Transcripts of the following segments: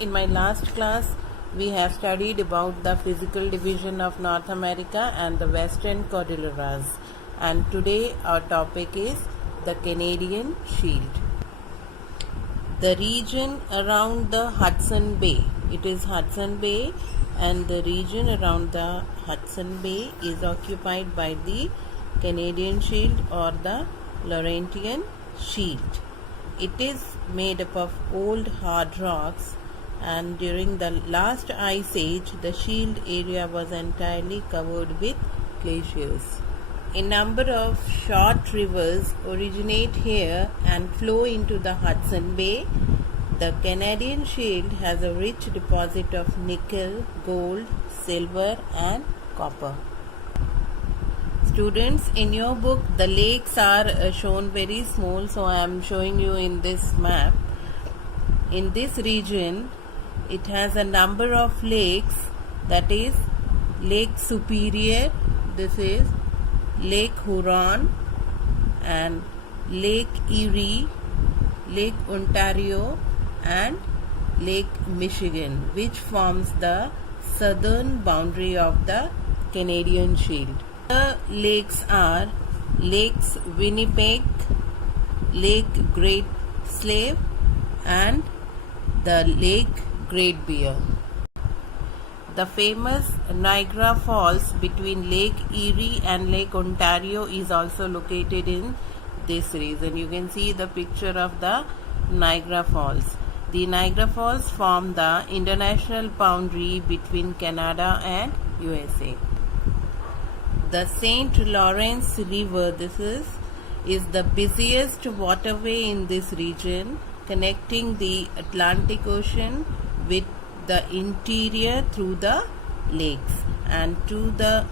in my last class we have studied about the physical division of North America and the Western Cordilleras, and today our topic is the Canadian Shield. The region around the Hudson Bay, it is Hudson Bay, and the region around the Hudson Bay is occupied by the Canadian Shield or the Laurentian Shield. It is made up of old hard rocks, and during the last ice age the shield area was entirely covered with glaciers. A number of short rivers originate here and flow into the Hudson Bay. The Canadian Shield has a rich deposit of nickel, gold, silver and copper. Students, in your book the lakes are shown very small, so I am showing you in this map. In this region it has a number of lakes, that is Lake Superior, this is Lake Huron and Lake Erie, Lake Ontario and Lake Michigan, which forms the southern boundary of the Canadian Shield. The lakes are Lakes Winnipeg, Lake Great Slave and the Lake Great Bear. The famous Niagara Falls between Lake Erie and Lake Ontario is also located in this region. You can see the picture of the Niagara Falls. The Niagara Falls form the international boundary between Canada and USA. The St. Lawrence River, this is the busiest waterway in this region, connecting the Atlantic Ocean with the interior through the lakes. And to the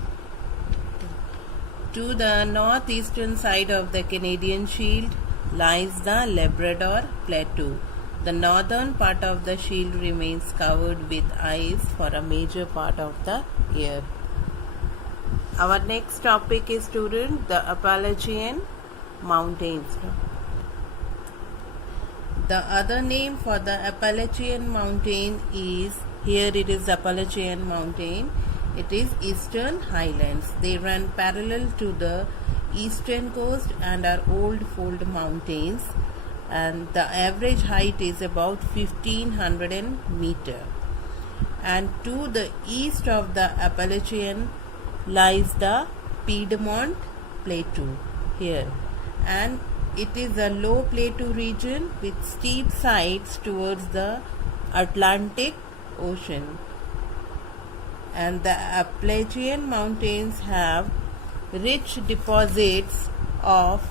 northeastern side of the Canadian Shield lies the Labrador Plateau. The northern part of the shield remains covered with ice for a major part of the year. Our next topic is, student, the Appalachian Mountains. The other name for the Appalachian Mountain is, here it is Appalachian Mountain, it is Eastern Highlands. They run parallel to the eastern coast and are old fold mountains, and the average height is about 1500 meters. And to the east of the Appalachian lies the Piedmont Plateau here, and it is a low plateau region with steep sides towards the Atlantic Ocean. And the Appalachian Mountains have rich deposits of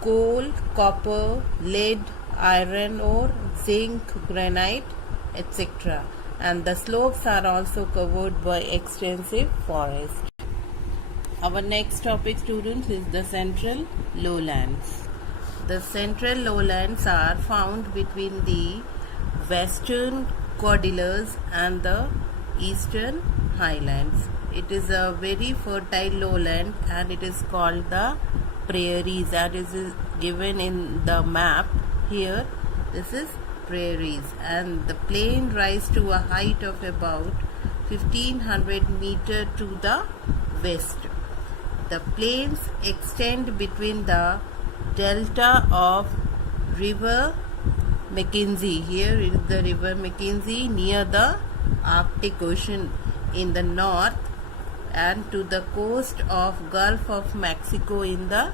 coal, copper, lead, iron ore, zinc, granite, etc. And the slopes are also covered by extensive forests. Our next topic, students, is the Central Lowlands. The Central Lowlands are found between the Western Cordilleras and the Eastern Highlands. It is a very fertile lowland and it is called the prairies, that is given in the map here. This is prairies, and the plain rise to a height of about 1500 meters to the west. The plains extend between the delta of River Mackenzie. Here is the River Mackenzie near the Arctic Ocean in the north, and to the coast of Gulf of Mexico in the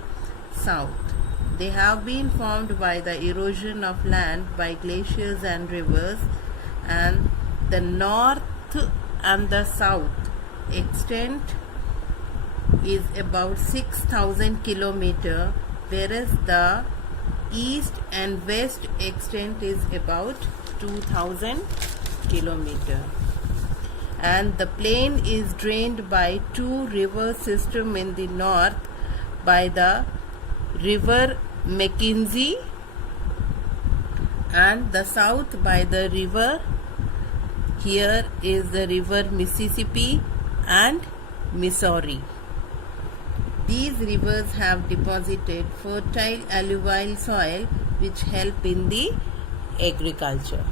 south. They have been formed by the erosion of land by glaciers and rivers, and the north and the south extent is about 6000 kilometers, whereas the east and west extent is about 2000 kilometers. And the plain is drained by two river systems in the north by the River Mackenzie, and the south by the river, here is the River Mississippi and Missouri. These rivers have deposited fertile alluvial soil which help in the agriculture.